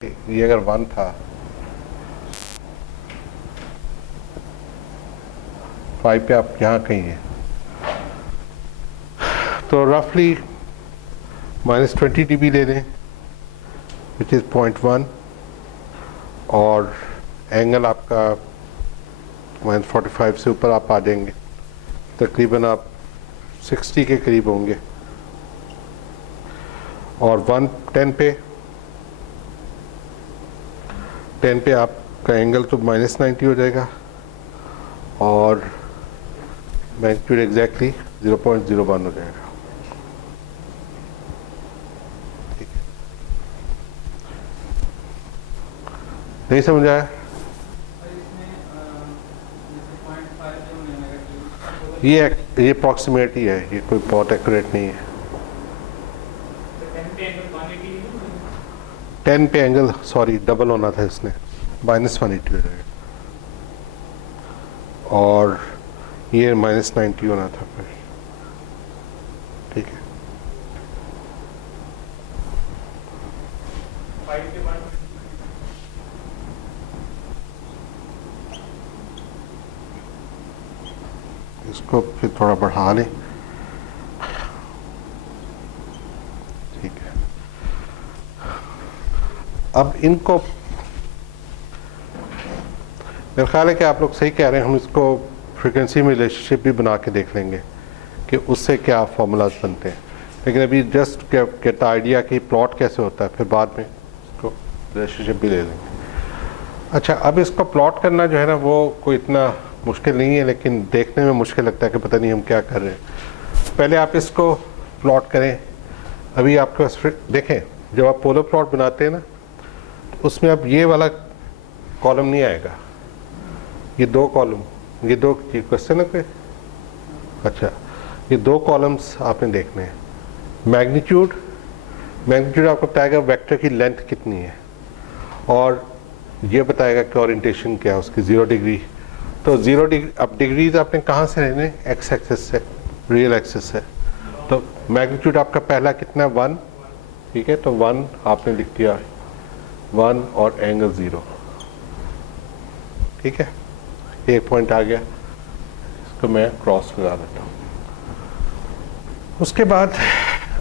ये अगर 1 था, 5 पे आप यहाँ कहीं हैं, तो रफली -20 dB ले लें, विच इज़ 0.1, और एंगल आपका -45 से ऊपर आप आ जाएंगे, तकरीबन आप 60 के करीब होंगे, और 10 पे आपका एंगल तो -90 हो जाएगा, और मैग्नीट्यूड एग्जैक्टली 0.01 हो जाएगा। ठीक है, नहीं समझ आया? ये अप्रॉक्सीमेट ही है, ये कोई बहुत एक्यूरेट नहीं है। 10 पे एंगल सॉरी डबल होना था, इसने -180 हो जाएगा, और ये -90 होना था फिर। ठीक है, इसको फिर थोड़ा बढ़ा लें। ठीक है, अब इनको मेरा ख्याल है कि आप लोग सही कह रहे हैं, हम इसको फ्रीक्वेंसी में रिलेशनशिप भी बना के देख लेंगे कि उससे क्या फार्मूलाज बनते हैं, लेकिन अभी जस्ट गेट आइडिया कि प्लॉट कैसे होता है, फिर बाद में इसको रिलेशनशिप भी ले लेंगे। अच्छा, अब इसको प्लॉट करना जो है ना, वो कोई इतना मुश्किल नहीं है, लेकिन देखने में मुश्किल लगता है कि पता नहीं हम क्या कर रहे हैं। पहले आप इसको प्लॉट करें। अभी आपके पास देखें, जब आप पोलर प्लॉट बनाते हैं ना, उसमें अब ये वाला कॉलम नहीं आएगा, ये दो कॉलम, ये दो क्वेश्चन है कोई? अच्छा, ये दो कॉलम्स आपने देखने हैं। मैग्नीट्यूड आपको बताएगा वेक्टर की लेंथ कितनी है, और ये बताएगा कि ओरिएंटेशन क्या है उसकी, 0 डिग्री। तो 0 डिग्री, अब डिग्रीज आपने कहाँ से लेने? एक्स एक्सिस से, रियल एक्सिस से। तो मैग्नीट्यूड आपका पहला कितना है? 1। ठीक है, तो 1 आपने लिख दिया, 1 और एंगल 0। ठीक है, एक पॉइंट आ गया, इसको मैं क्रॉस लगा देता हूँ। उसके बाद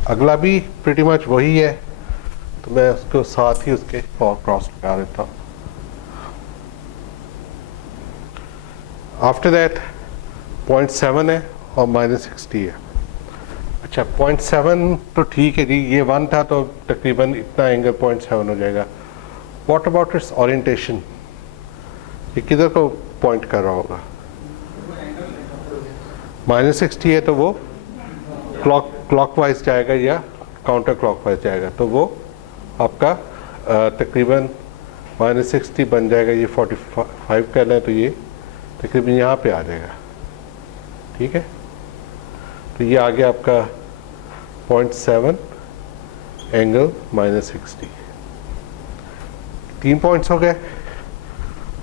अगला भी प्रीटी मच वही है, तो मैं उसको साथ ही उसके और क्रॉस लगा देता हूँ। आफ्टर दैट 0.7 है और -60 है। अच्छा, 0.7 तो ठीक है जी, ये 1 था तो तकरीबन इतना एंगल 0.7 हो जाएगा। What about it's orientation? ये किधर को पॉइंट कर रहा होगा? -60 है तो वो क्लॉकवाइज जाएगा या काउंटर क्लॉकवाइज जाएगा, तो वो आपका तकरीबन -60 बन जाएगा। ये 45 कर लें तो ये तकरीबन यहाँ पे आ जाएगा। ठीक है, तो ये आ गया आपका 0.7 एंगल -60, 3 पॉइंट्स हो गए।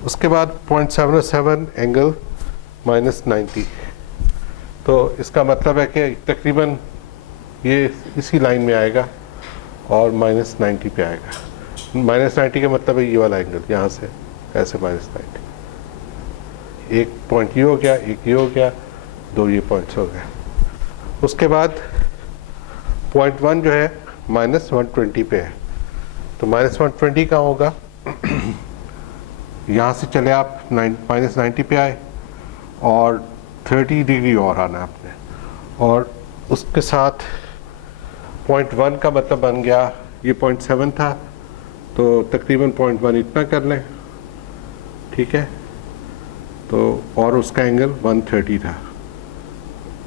उसके बाद 0.77 एंगल -90, तो इसका मतलब है कि तकरीबन ये इसी लाइन में आएगा और -90 पे आएगा। -90 का मतलब है ये वाला एंगल, यहाँ से ऐसे -90। एक पॉइंट ये हो गया, एक ये हो गया, दो ये पॉइंट्स हो गए। उसके बाद 0.1 जो है -120 पे है, तो -120 कहाँ होगा? यहाँ से चले आप -90 पे आए और 30 डिग्री और आना आपने, और उसके साथ 0.1 का मतलब बन गया, ये 0.7 था तो तकरीबन 0.1 इतना कर लें। ठीक है, तो और उसका एंगल 130 था,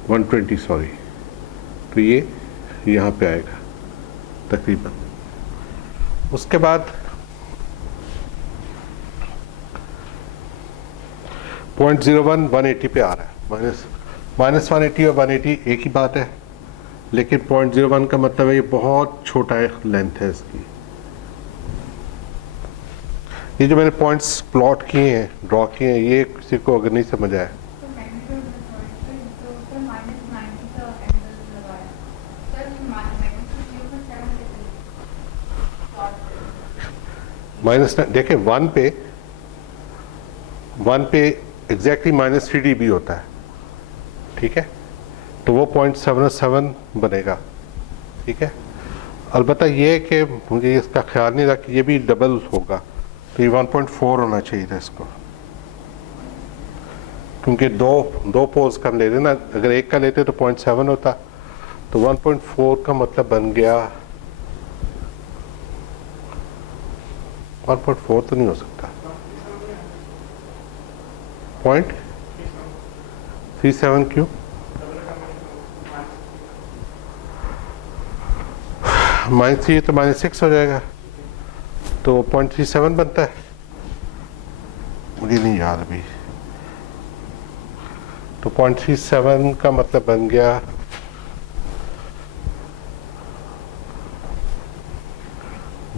120 सॉरी, तो ये यहाँ पे आएगा तकरीबन। उसके बाद 0.01 180 पे आ रहा है, -180 और 180 एक ही बात है, लेकिन 0.01 का मतलब है ये बहुत छोटा लेंथ है इसकी। ये जो मैंने पॉइंट्स प्लॉट किए हैं, ड्रॉ किए हैं, ये किसी को अगर नहीं समझ आया, माइनस देखिए 1 पे एग्जैक्टली -3 dB होता है, ठीक है, तो वो 0.77 बनेगा, ठीक है। अलबत्ता ये है कि मुझे इसका ख्याल नहीं था कि ये भी डबल होगा, तो ये 1.4 होना चाहिए था इसको, क्योंकि दो पोल्स का हम ले रहे ना, अगर एक का लेते तो 0.7 होता, तो 1.4 का मतलब बन गया 1.4 तो नहीं हो सकता, 0.37 क्यों? -3 तो -6 हो जाएगा, तो 0.37 बनता है, मुझे नहीं याद अभी। तो 0.37 का मतलब बन गया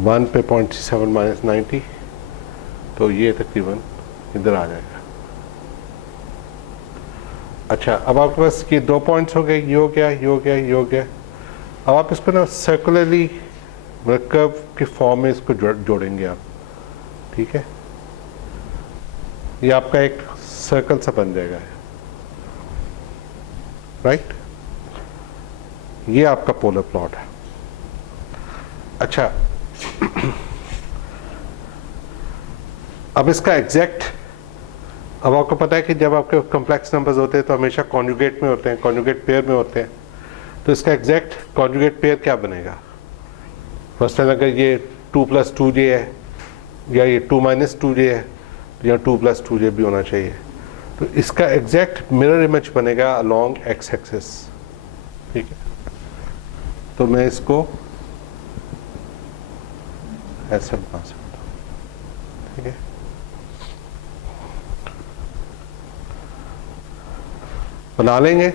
1 पे 0.37 -90, तो ये तकरीबन इधर आ जाएगा। अच्छा, अब आपके पास ये 2 पॉइंट्स हो गए, ये हो गया, ये हो गया, ये हो गया। अब आप इसको ना सर्कुलरली कर्व के फॉर्म में इसको जोड़ेंगे आप, ठीक है, ये आपका एक सर्कल सा बन जाएगा, राइट। ये आपका पोलर प्लॉट है। अच्छा, अब इसका एग्जैक्ट, अब आपको पता है कि जब आपके कॉम्प्लेक्स नंबर्स होते हैं तो हमेशा कॉन्जुगेट में होते हैं, कॉन्जुगेट पेयर में होते हैं, तो इसका एग्जैक्ट कॉन्जुगेट पेयर क्या बनेगा? मसलन अगर ये 2 + 2j है या ये 2 - 2j है, तो यहाँ 2 + 2j भी होना चाहिए, तो इसका एग्जैक्ट मिरर इमेज बनेगा अलोंग एक्स एक्सिस, ठीक है। तो मैं इसको ऐसे बना सकता हूँ, ठीक है। बना लेंगे,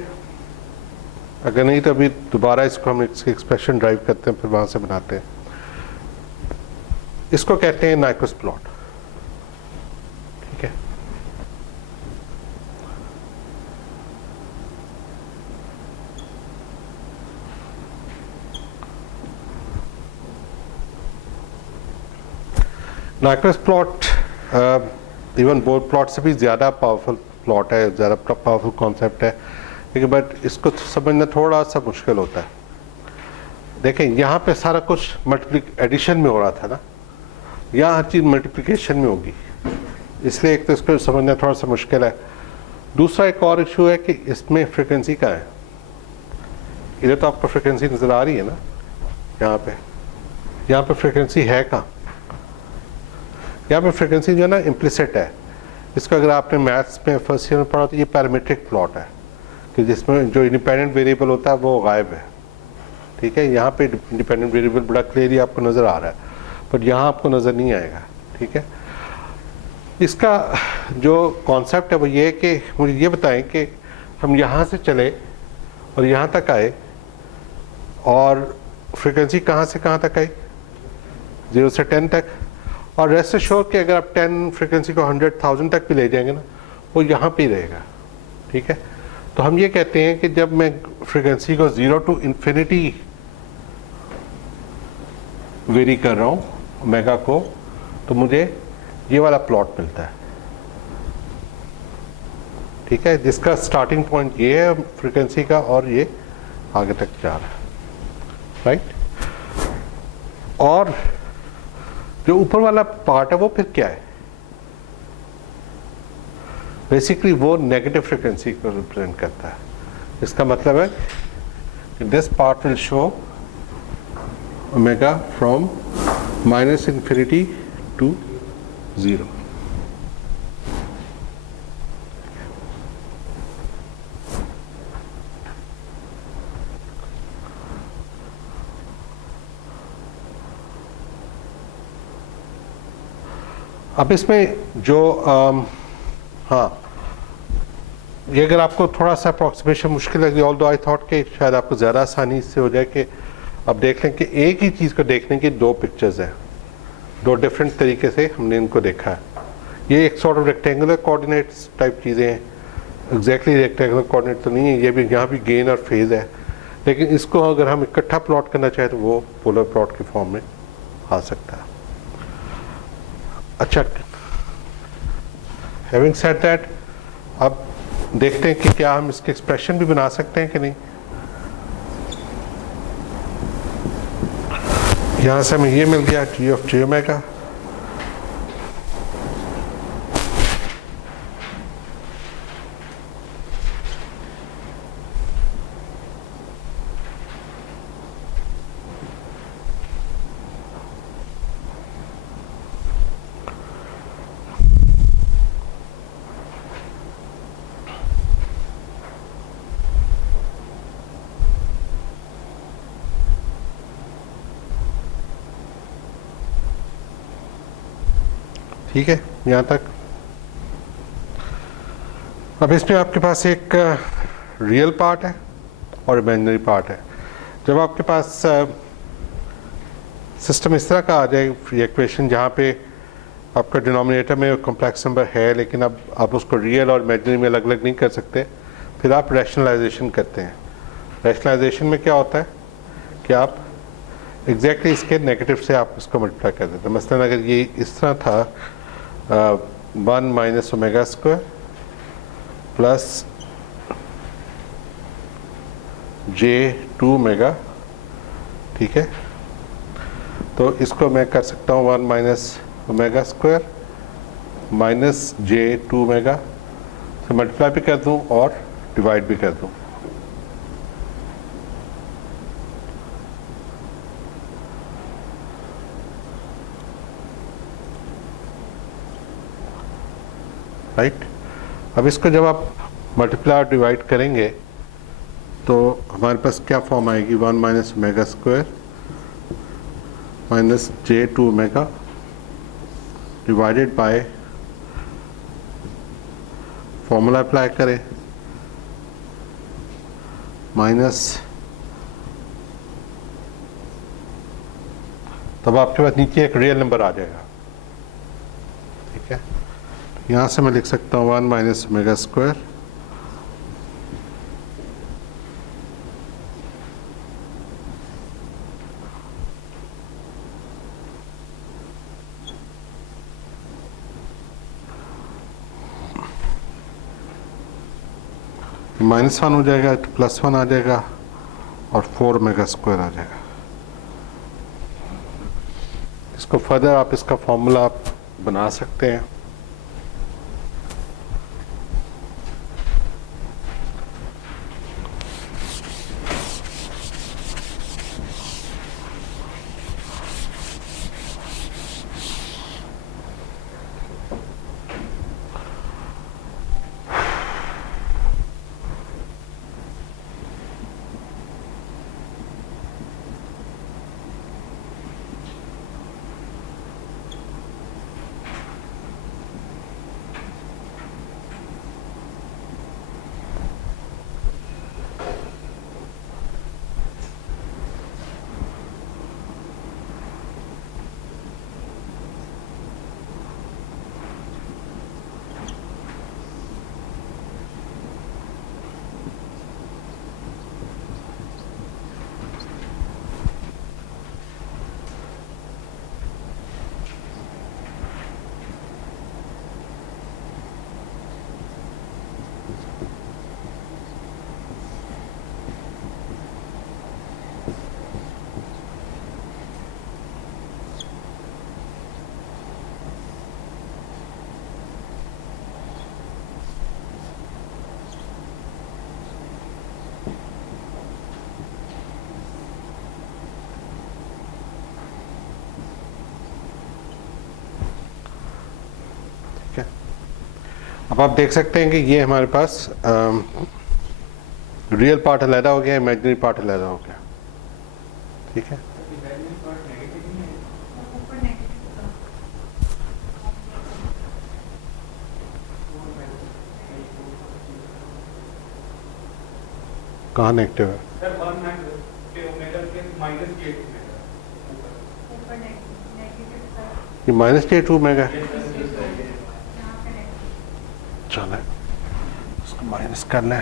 अगर नहीं तो अभी दोबारा इसको हम इसकी एक्सप्रेशन ड्राइव करते हैं, फिर वहां से बनाते हैं। इसको कहते हैं नाइक्विस्ट प्लॉट, ठीक है। Nyquist plot even board plot से भी ज़्यादा पावरफुल प्लॉट है, ज़्यादा पावरफुल कॉन्सेप्ट है, लेकिन बट इसको समझना थोड़ा सा मुश्किल होता है। देखें, यहाँ पे सारा कुछ एडिशन में हो रहा था ना, यहाँ हर चीज़ मल्टीप्लिकेशन में होगी, इसलिए एक तो इसको समझना थोड़ा सा मुश्किल है। दूसरा एक और इशू है कि इसमें फ्रिक्वेंसी कहाँ है। इधर तो आपको फ्रिक्वेंसी नज़र आ रही है ना, यहाँ पे फ्रिक्वेंसी है कहाँ? यहाँ पे फ्रिक्वेंसी जो है ना इम्प्लिसिट है। इसको अगर आपने मैथ्स में फर्स्ट ईयर में पढ़ा तो ये पैरामीट्रिक प्लॉट है, कि जिसमें जो इंडिपेंडेंट वेरिएबल होता है वो गायब है, ठीक है। यहाँ पे इंडिपेंडेंट वेरिएबल बड़ा क्लियरली आपको नज़र आ रहा है, बट यहाँ आपको नज़र नहीं आएगा, ठीक है। इसका जो कॉन्सेप्ट है वो ये है कि मुझे ये बताएं कि हम यहाँ से चले और यहाँ तक आए, और फ्रिक्वेंसी कहाँ से कहाँ तक आई? 0 से 10 तक, और रेस्ट एश्योर कि अगर आप 10 फ्रिक्वेंसी को 100,000 तक भी ले जाएंगे ना, वो यहाँ पे ही रहेगा, ठीक है। तो हम ये कहते हैं कि जब मैं फ्रिक्वेंसी को 0 to infinity वेरी कर रहा हूँ ओमेगा को, तो मुझे ये वाला प्लॉट मिलता है, ठीक है, जिसका स्टार्टिंग पॉइंट ये है फ्रिक्वेंसी का, और ये आगे तक जा रहा है, राइट। और जो ऊपर वाला पार्ट है वो फिर क्या है? बेसिकली वो नेगेटिव फ्रिक्वेंसी को रिप्रेजेंट करता है। इसका मतलब है कि this part will show omega from -∞ to 0। अब इसमें जो हाँ, ये अगर आपको थोड़ा सा अप्रॉक्सीमेशन मुश्किल लगी, ऑल्दो आई थॉट कि शायद आपको ज़्यादा आसानी से हो जाए कि अब देख लें कि एक ही चीज़ को देखने की 2 पिक्चर्स हैं, 2 डिफरेंट तरीके से हमने इनको देखा है। ये एक sort of rectangular coordinates type चीज़ें हैं, एग्जैक्टली रेक्टेंगुलर कोऑर्डिनेट तो नहीं है, ये भी यहाँ भी गेन और फेज़ है, लेकिन इसको अगर हम इकट्ठा प्लॉट करना चाहें तो वो पोलर प्लॉट के फॉर्म में आ सकता है। अच्छा, हैविंग सेड दैट, अब देखते हैं कि क्या हम इसके एक्सप्रेशन भी बना सकते हैं कि नहीं। यहां से हमें ये मिल गया g ऑफ j ओमेगा, ठीक है यहाँ तक। अब इसमें आपके पास एक रियल पार्ट है और इमेजिनरी पार्ट है। जब आपके पास सिस्टम इस तरह का आ जाए, ये इक्वेशन जहाँ पे आपका डिनोमिनेटर में कॉम्प्लेक्स नंबर है लेकिन अब आप उसको रियल और इमेजिनरी में अलग अलग नहीं कर सकते, फिर आप रैशनलाइजेशन करते हैं। रैशनलाइजेशन में क्या होता है कि आप एग्जैक्टली इसके नेगेटिव से आप इसको मल्टीप्लाई कर देते हैं। मसलन अगर ये इस तरह था 1 minus omega square plus j2 omega, ठीक है, तो इसको मैं कर सकता हूँ 1 minus omega square minus j2 omega से मल्टीप्लाई भी कर दूँ और डिवाइड भी कर दूँ। राइट, अब इसको जब आप मल्टीप्लाई और डिवाइड करेंगे तो हमारे पास क्या फॉर्म आएगी, 1 minus omega square minus j2 omega divided by, formula apply करें, माइनस, तब आपके पास नीचे एक रियल नंबर आ जाएगा। ठीक है, यहाँ से मैं लिख सकता हूँ 1 माइनस ओमेगा स्क्वायर -1 हो जाएगा तो +1 आ जाएगा और 4 ओमेगा स्क्वायर आ जाएगा। इसको फर्दर आप इसका फॉर्मूला आप बना सकते हैं। अब आप देख सकते हैं कि ये हमारे पास रियल पार्ट अलहदा हो गया, इमेजिनरी पार्ट अलहदा हो गया। ठीक है, कहाँ नेगेटिव है? ये -j2 ओमेगा, चलो इसको माइनस कर लें।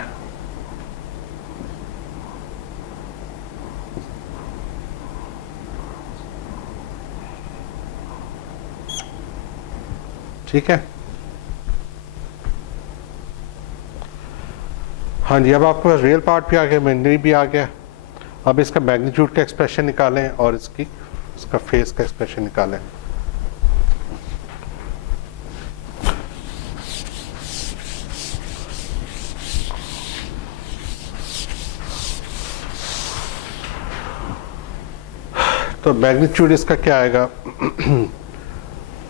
ठीक है। हाँ जी, अब आपके पास रियल पार्ट भी आ गया, इमेजिनरी भी आ गया। अब इसका मैग्नीट्यूड का एक्सप्रेशन निकालें और इसका फेस का एक्सप्रेशन निकालें। तो मैग्नीट्यूड इसका क्या आएगा?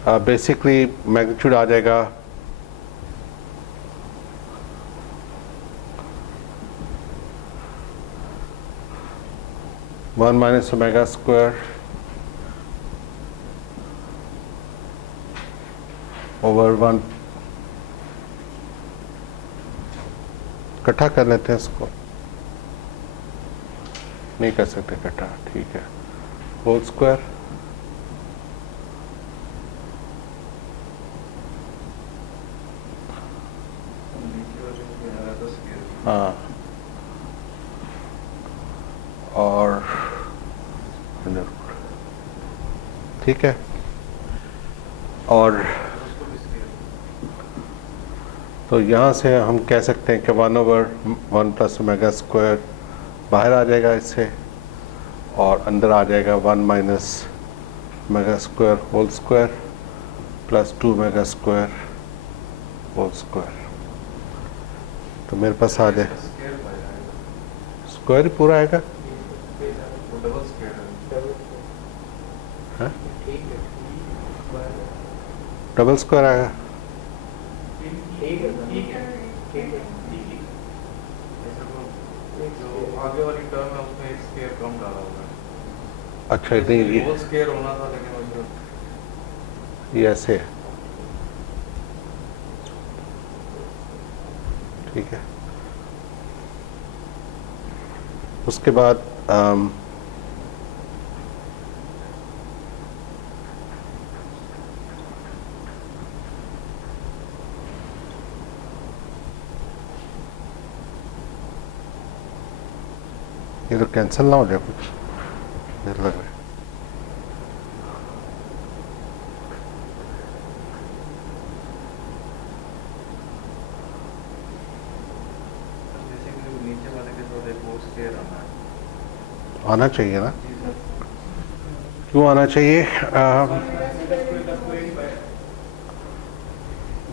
बेसिकली मैग्नीट्यूड आ जाएगा 1 माइनस ओमेगा स्क्वायर ओवर 1। इकट्ठा कर लेते हैं इसको, नहीं कर सकते इकट्ठा, ठीक है। होल स्क्वायर हाँ, और ठीक है। और तो यहाँ से हम कह सकते हैं कि 1/1 प्लस ओमेगा स्क्वायर बाहर आ जाएगा इससे, और अंदर आ जाएगा 1 minus omega square whole square plus 2 omega square whole square. तो मेरे पास आ जाए स्क्वायर ही पूरा आएगा। हाँ? डबल स्क्वायर आएगा। आगे वाली टर्म है उसमें एक स्क्वायर कम डाला होगा। अच्छा, नहीं ये होल स्क्वायर होना था, लेकिन ये ऐसे है, ठीक है। उसके बाद ये तो कैंसिल ना हो जाए कुछ, देर लग रहा है। नीचे वाले के साथ एक होल स्क्वायर आना है। आना चाहिए ना, क्यों आना चाहिए?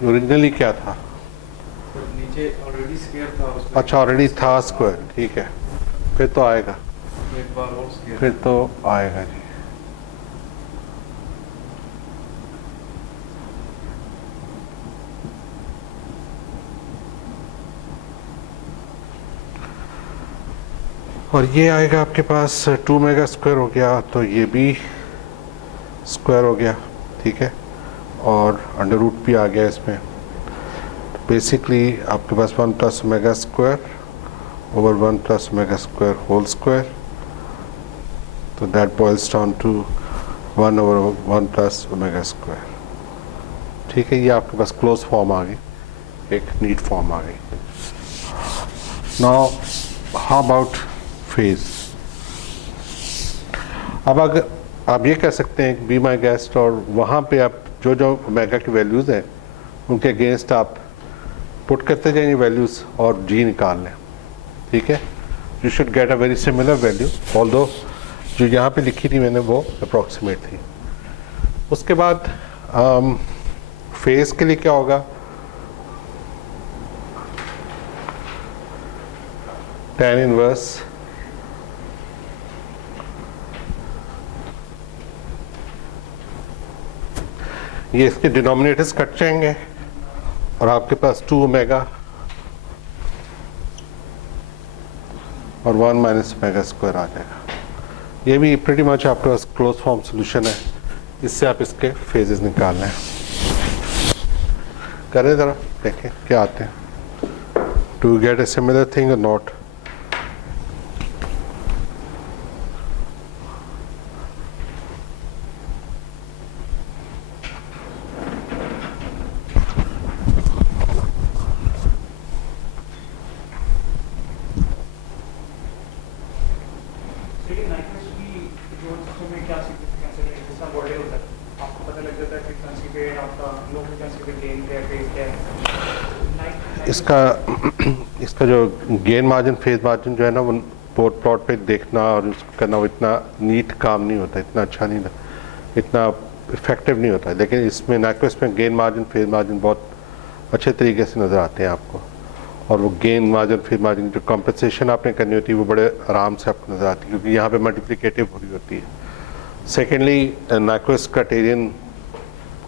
ओरिजिनली क्या था? तो नीचे ऑलरेडी स्क्वायर था उसमें। अच्छा, ऑलरेडी था स्क्वायर, ठीक है, फिर तो आएगा, तो एक बार और स्क्वायर फिर तो आएगा जी। और ये आएगा आपके पास 2 मेगा स्क्वायर हो गया, तो ये भी स्क्वायर हो गया, ठीक है, और अंडर रूट भी आ गया इसमें। बेसिकली आपके पास 1 plus omega square over 1 plus omega square whole square, तो that boils down to 1 over 1 plus omega square, ठीक है। ये आपके पास क्लोज फॉर्म आ गई, एक नीट फॉर्म आ गई। Now how about phase? अब अगर आप ये कह सकते हैं कि बी माई गेस्ट, और वहाँ पे आप जो जो ओमेगा की वैल्यूज़ हैं उनके अगेंस्ट आप पुट करते जाएंगे वैल्यूज़ और जी निकाल लें, ठीक है। You should get a very similar value, although जो यहाँ पे लिखी थी मैंने वो अप्रॉक्सीमेट थी। उसके बाद फेस के लिए क्या होगा? tan इनवर्स ये इसके डिनोमिनेटर्स कट जाएंगे और आपके पास 2 ओमेगा और 1 माइनस ओमेगा स्क्वायर आ जाएगा। ये भी प्रीटी मच आपके पास क्लोज फॉर्म सॉल्यूशन है, इससे आप इसके फेजेस निकाल लें। करें ज़रा, देखें क्या आते हैं। To get a similar thing और नॉट? क्या सिग्निफिकेंस है? जैसा बर्थडे होता है आपको पता लग जाता है फ्रीक्वेंसी पे साइड आपका लो फ्रीक्वेंसी पे गेन क्या है? इसका जो गेन मार्जिन फेज मार्जिन जो है ना वो पोर्ट प्लॉट पे देखना और उसको करना वो इतना नीट काम नहीं होता, इतना अच्छा नहीं, इतना इफेक्टिव नहीं होता। लेकिन इसमें नाइक्वेस्ट में गेन मार्जिन फेज मार्जिन बहुत अच्छे तरीके से नज़र आते हैं आपको, और वो गेन मार्जिन फेज मार्जिन जो कॉम्पनसेशन आपने करनी होती है वो बड़े आराम से आपको नज़र आती है, क्योंकि यहाँ पे मल्टीप्लिकेटिव हो रही होती है। सेकेंडली नाइक्वेस्ट क्राइटेरियन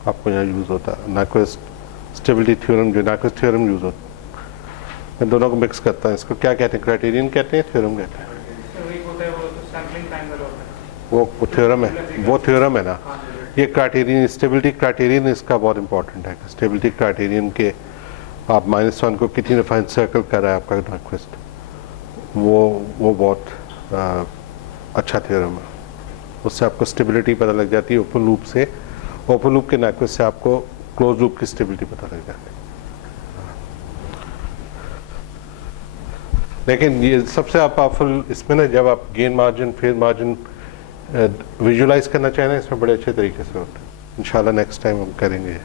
आपको यहाँ यूज़ होता है, नाइक्वेस्ट स्टेबिलिटी थ्योरम, जो नाइक्वेस्ट थ्योरम यूज़ होता है। मैं दोनों को मिक्स करता हूँ। इसको क्या कहते हैं, क्राइटेरियन कहते हैं, थ्योरम कहते हैं? एक होता है वो तो सैम्पलिंग टाइम का होता है, वो थ्योरम है, वो थ्योरम है ना। ये क्राइटेरियन, स्टेबिलिटी क्राइटेरियन इसका बहुत इंपॉर्टेंट है। स्टेबिलिटी क्राइटेरियन के आप -1 को कितनी दफ़ा इंसर्कल कर रहा है आपका नाइक्वेस्ट, वो बहुत अच्छा थ्योरम है। उससे आपको स्टेबिलिटी पता लग जाती है ओपन लूप से, ओपन लूप के नाइक्वेस्ट से आपको क्लोज लूप की स्टेबिलिटी पता लग जाती है। लेकिन ये सबसे आप पावरफुल इसमें ना, जब आप gain margin phase margin visualize करना चाहें ना, इसमें बड़े अच्छे तरीके से होता है। इंशाल्लाह नेक्स्ट टाइम हम करेंगे।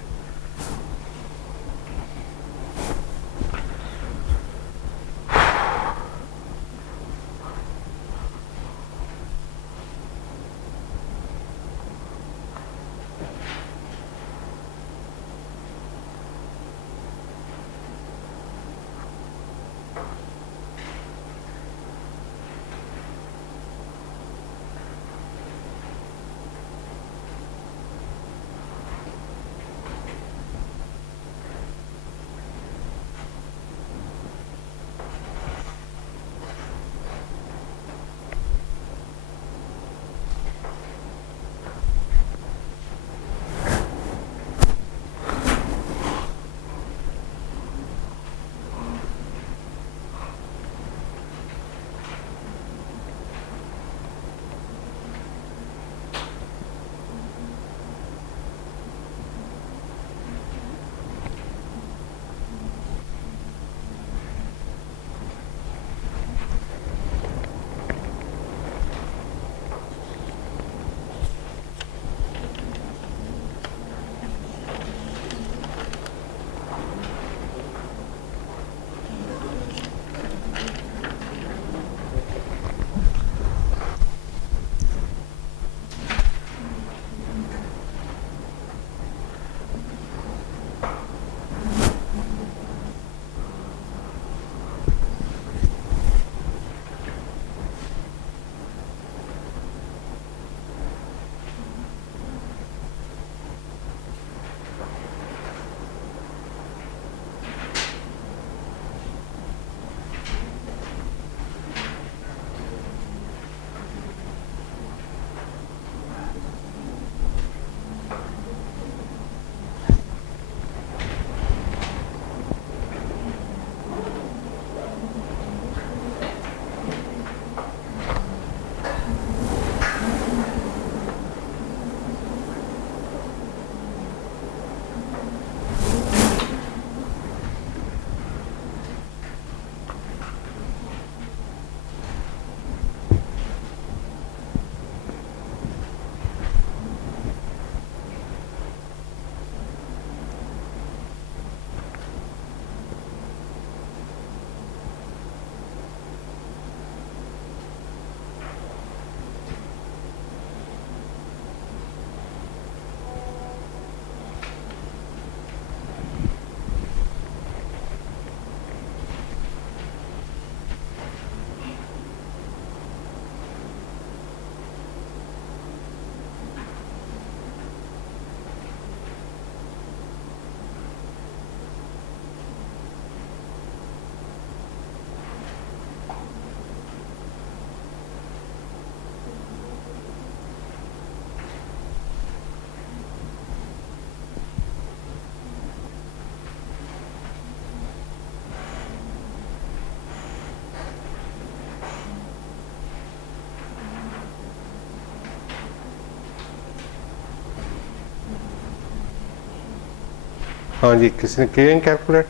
हाँ जी, किसी ने किए हैं कैलकुलेट?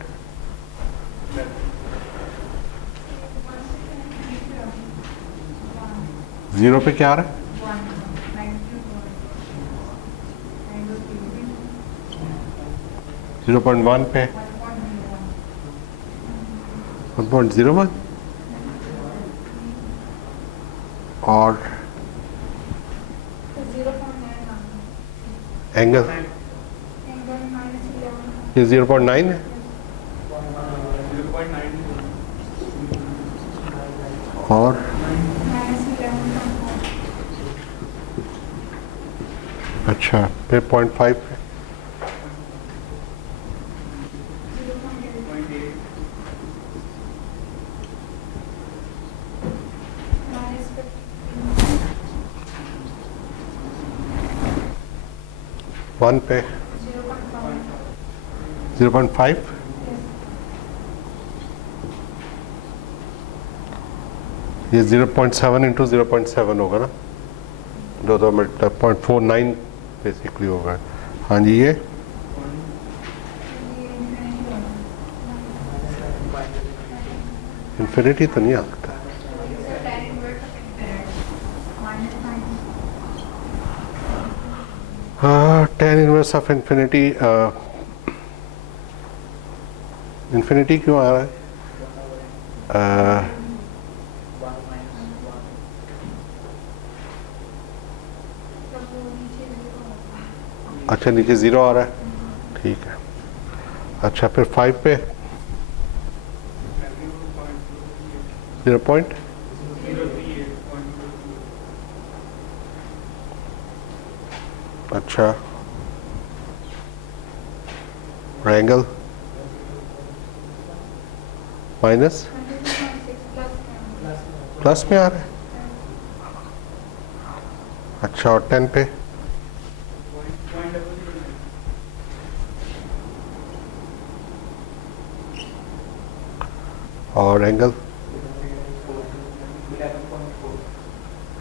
जीरो पे क्या आ रहा है? 0.1 पे 1.01 और एंगल ये 0.9 है 0.9 और अच्छा फिर 0.5 पे 1 पे 0.5 ये 0.7 इंटू 0.7 होगा ना दो मिनट 0.49 बेसिकली होगा। हाँ जी ये इन्फिनिटी तो नहीं आ सकता। हाँ tan inverse of infinity infinity क्यों आ रहा है? अच्छा नीचे 0 आ रहा है ठीक है। अच्छा फिर 5 पे 0. अच्छा एंगल माइनस प्लस में आ रहा है। अच्छा और 10 पे और एंगल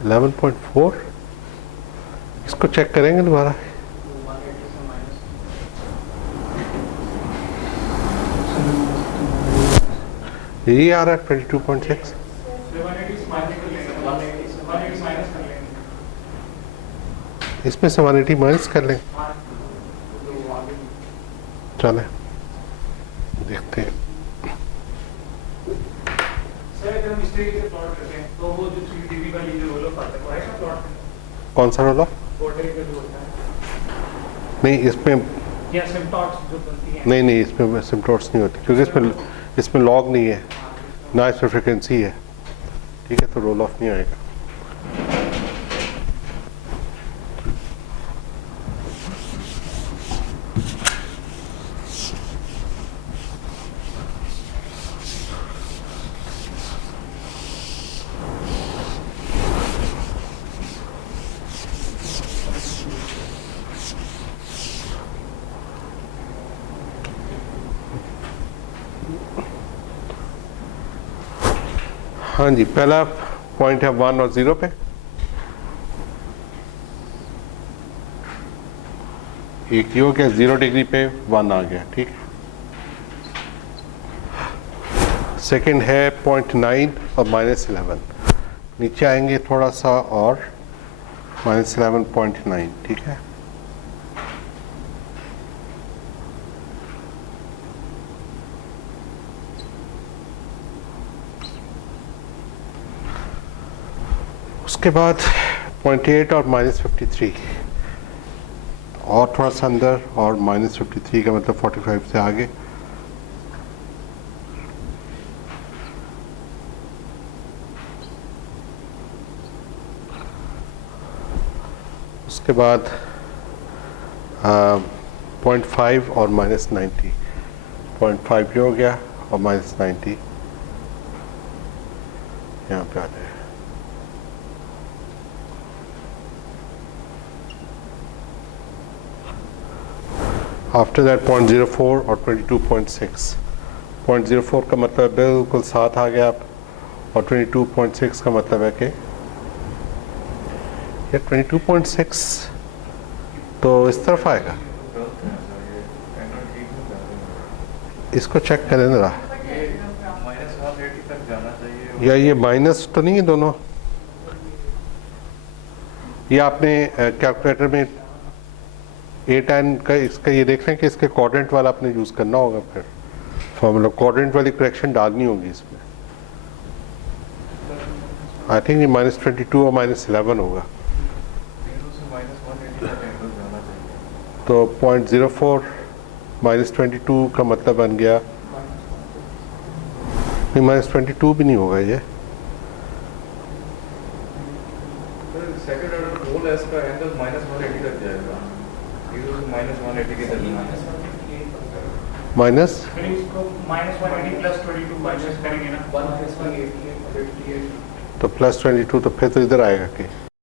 11.4 इसको चेक करेंगे दोबारा। यही आ रहा है 22.6 इसमें से 180 माइनस कर लें चले देखते हैं। सर अगर हम इस तरीके से प्लॉट करते हैं तो वो जो 3 dB का लीजिए रोल ऑफ आता है वो आएगा प्लॉट कौन सा रोल ऑफ? बॉर्डर का जो होता है नहीं इसमें या सिम्पटॉट्स जो बनती है नहीं इसमें सिम्पटॉट्स नहीं होती क्योंकि इसमें लॉग नहीं है ना इसमें फ्रिक्वेंसी है ठीक है तो रोल ऑफ नहीं आएगा। हाँ जी पहला पॉइंट है 1 और 0 पे एक ये हो गया 0 डिग्री पे 1 आ गया ठीक है। सेकंड है 0.9 और -11 नीचे आएंगे थोड़ा सा और -11.9 ठीक है। उसके बाद 0.8 और -53 और थोड़ा सा अंदर और -53 का मतलब 45 से आगे उसके बाद 0.5 और -90 0.5 ये हो गया और -90 यहाँ पे आ जाए। आफ्टर दैट 0.04 और 22.6 0.04 का मतलब बिल्कुल साथ आ गया आप और 22.6 का मतलब है कि ये 22.6 तो इस तरफ आएगा। इसको चेक करें जरा -180 तक जाना चाहिए या ये माइनस तो नहीं है दोनों ये आपने कैलकुलेटर में ए tan का इसका ये देख लें कि इसके क्वाड्रेंट वाला आपने यूज़ करना होगा, फिर फॉर्मूला क्वाड्रेंट वाली करेक्शन डालनी होगी इसमें। आई थिंक ये -22 और -11 होगा, 0 से -180 तक एंगल जाना चाहिए। तो 0.04 -22 का मतलब बन गया, नहीं -22 भी नहीं होगा ये, सेकंड ऑर्डर रोल एस का एंगल -180 तक जाएगा, 0 से -180 के दरमियान। माइनस फिर इसको -180 + 22 माइनस करेंगे ना, 1 + 1 88 58। तो +22 तो फिर तो इधर आएगा कि